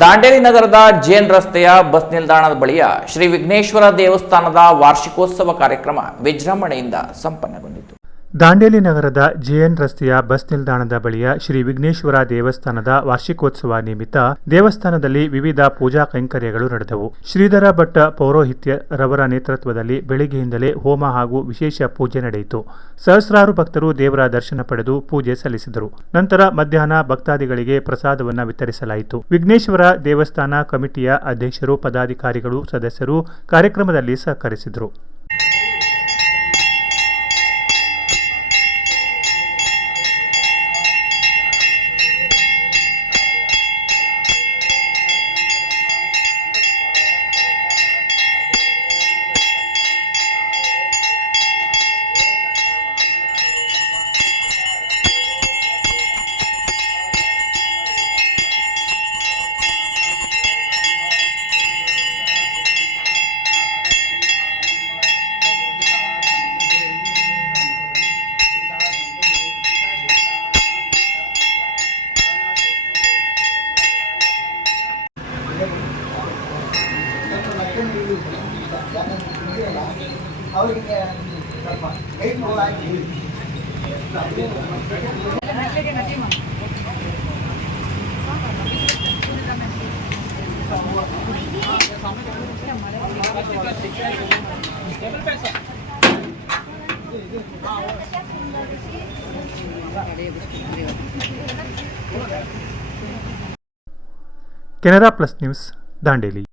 ದಾಂಡೇಲಿ ನಗರದ ಜೇನ್ ರಸ್ತೆಯ ಬಸ್ ನಿಲ್ದಾಣದ ಬಳಿಯ ಶ್ರೀ ವಿಘ್ನೇಶ್ವರ ದೇವಸ್ಥಾನದ ವಾರ್ಷಿಕೋತ್ಸವ ಕಾರ್ಯಕ್ರಮ ವಿಜೃಂಭಣೆಯಿಂದ ಸಂಪನ್ನಗೊಂಡಿತು. ದಾಂಡೇಲಿ ನಗರದ ಜೆಎನ್ ರಸ್ತೆಯ ಬಸ್ ನಿಲ್ದಾಣದ ಬಳಿಯ ಶ್ರೀ ವಿಘ್ನೇಶ್ವರ ದೇವಸ್ಥಾನದ ವಾರ್ಷಿಕೋತ್ಸವ ನಿಮಿತ್ತ ದೇವಸ್ಥಾನದಲ್ಲಿ ವಿವಿಧ ಪೂಜಾ ಕೈಂಕರ್ಯಗಳು ನಡೆದವು. ಶ್ರೀಧರ ಭಟ್ಟ ಪೌರೋಹಿತ್ಯ ರವರ ನೇತೃತ್ವದಲ್ಲಿ ಬೆಳಿಗ್ಗೆಯಿಂದಲೇ ಹೋಮ ಹಾಗೂ ವಿಶೇಷ ಪೂಜೆ ನಡೆಯಿತು. ಸಹಸ್ರಾರು ಭಕ್ತರು ದೇವರ ದರ್ಶನ ಪಡೆದು ಪೂಜೆ ಸಲ್ಲಿಸಿದರು. ನಂತರ ಮಧ್ಯಾಹ್ನ ಭಕ್ತಾದಿಗಳಿಗೆ ಪ್ರಸಾದವನ್ನು ವಿತರಿಸಲಾಯಿತು. ವಿಘ್ನೇಶ್ವರ ದೇವಸ್ಥಾನ ಕಮಿಟಿಯ ಅಧ್ಯಕ್ಷರು, ಪದಾಧಿಕಾರಿಗಳು, ಸದಸ್ಯರು ಕಾರ್ಯಕ್ರಮದಲ್ಲಿ ಸಹಕರಿಸಿದರು. ಅವರಿಗೆ ಸ್ವಲ್ಪ ಕೈ ಆಗಿ ಕೆನರಾ ಪ್ಲಸ್ ನ್ಯೂಸ್ ದಾಂಡೇಲಿ